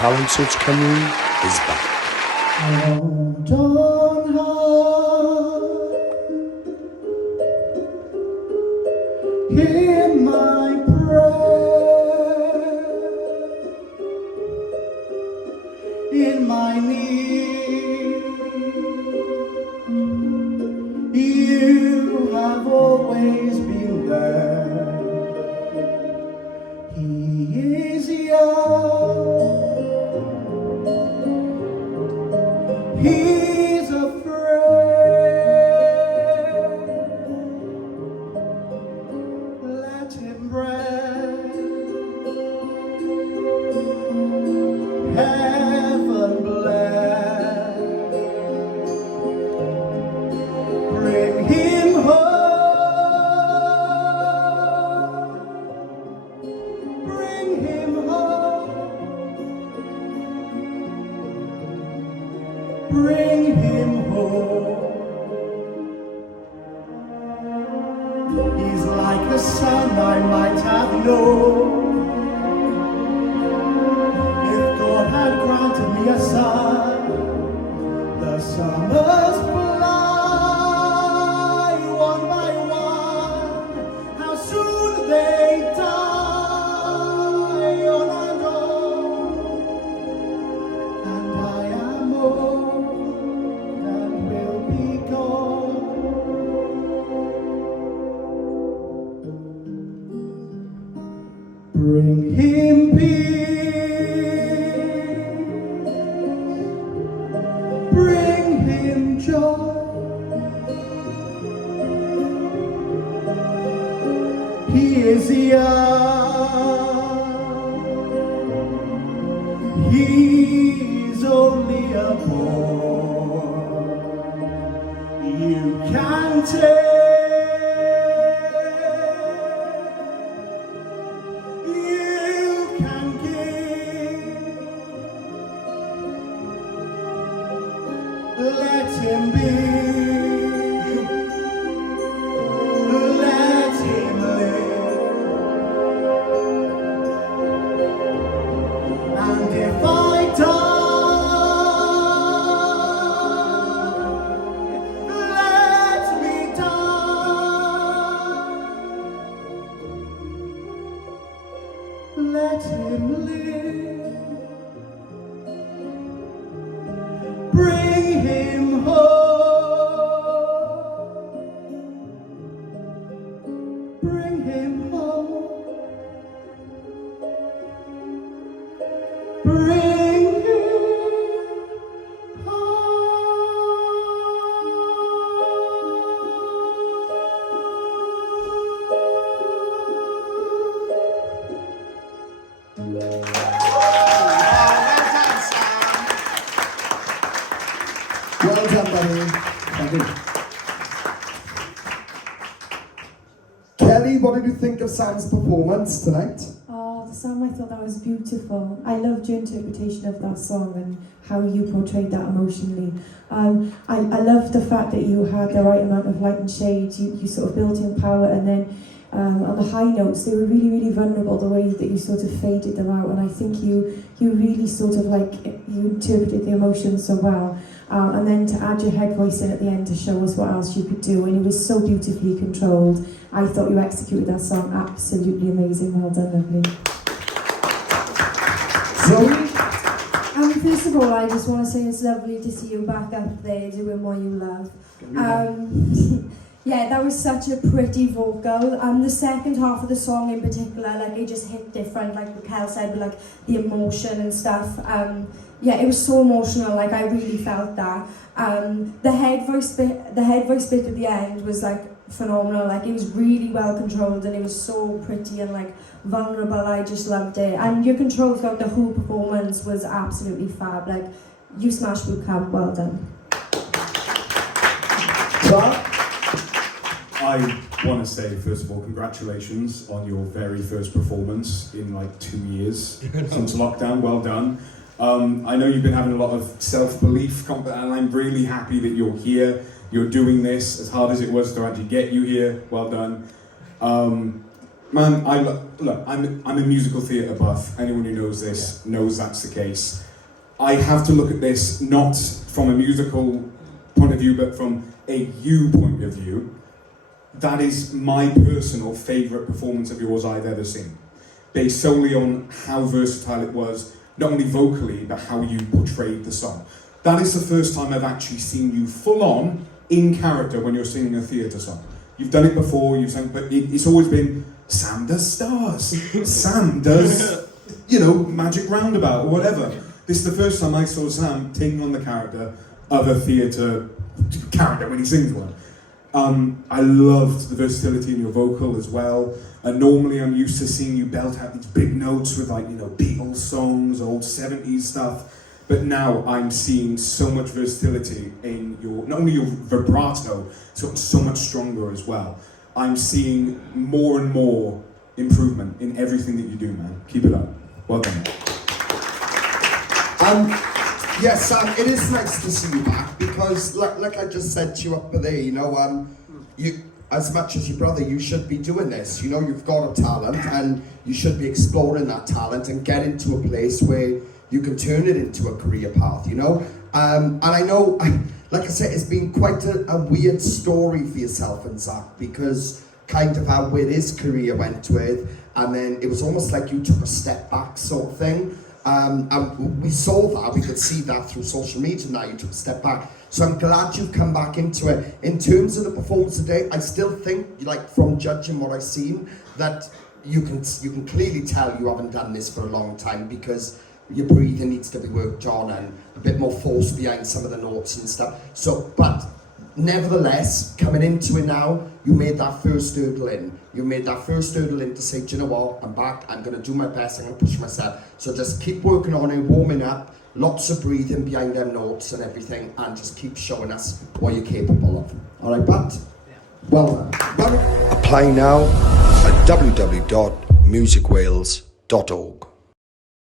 Talent Search Cymru is back. Hold on high, hear my prayer in my need. You have always been there. He is young. He's afraid. Let him breathe. Heaven bless. Bring him home. Bring him home. Bring him home. He's like a son I might have known. If God had granted me a son, the summers fly one by one. How soon they die on and on. And I am old and will be gone. Bring him peace, bring him joy. He is young, he's only a boy. You can take, you can give. Let him be, let him live. And if I die, let me die. Let him live. Bring him home. Bring him home. Bring him Well done, buddy. Thank you. Kelly, what did you think of Sam's performance tonight? Oh, Sam, I thought that was beautiful. I loved your interpretation of that song and how you portrayed that emotionally. I loved the fact that you had the right amount of light and shade. You sort of built in power, and then on the high notes, they were really, really vulnerable, the way that you sort of faded them out. And I think you really sort of you interpreted the emotions so well. And then to add your head voice in at the end to show us what else you could do, and it was so beautifully controlled. I thought you executed that song absolutely amazing. Well done, lovely. Zoe? First of all, I just want to say it's lovely to see you back up there doing what you love. Yeah, that was such a pretty vocal. The second half of the song in particular, it just hit different, like Raquel said, with the emotion and stuff. Yeah, it was so emotional. I really felt that. The head voice bit at the end was phenomenal. It was really well controlled, and it was so pretty and vulnerable. I just loved it. And your control throughout the whole performance was absolutely fab. You smashed boot camp. Well done. Clark? I want to say, first of all, congratulations on your very first performance in 2 years since lockdown. Well done. I know you've been having a lot of self-belief, and I'm really happy that you're here. You're doing this as hard as it was to actually get you here. Well done. Man, look, I'm a musical theatre buff. Anyone who knows this knows that's the case. I have to look at this not from a musical point of view, but from a you point of view. That is my personal favourite performance of yours I've ever seen, based solely on how versatile it was, not only vocally, but how you portrayed the song. That is the first time I've actually seen you full on in character when you're singing a theatre song. You've done it before, but it's always been, Sam does stars, Sam does, Magic Roundabout, or whatever. This is the first time I saw Sam taking on the character of a theatre character when he sings one. I loved the versatility in your vocal as well. Normally I'm used to seeing you belt out these big notes with Beatles songs, old 70s stuff. But now I'm seeing so much versatility in not only your vibrato, it's gotten so much stronger as well. I'm seeing more and more improvement in everything that you do, man. Keep it up. Well done. Yes, Sam, it is nice to see you back because, like I just said to you up there, you, as much as your brother, you should be doing this. You've got a talent and you should be exploring that talent and get into a place where you can turn it into a career path, And I know, like I said, it's been quite a weird story for yourself and Zach because kind of how where his career went with, and then it was almost like you took a step back sort of thing. And we saw that, we could see that through social media now, you took a step back. So I'm glad you've come back into it. In terms of the performance today, I still think, from judging what I've seen, that you can clearly tell you haven't done this for a long time because your breathing needs to be worked on and a bit more force behind some of the notes and stuff. So, but nevertheless, coming into it now, you made that first hurdle in. You made that first hurdle in to say, do you know what, I'm back, I'm going to do my best, I'm going to push myself. So just keep working on it, warming up, lots of breathing behind them notes and everything, and just keep showing us what you're capable of. All right, Pat? Yeah. Well done. Apply now at www.musicwales.org.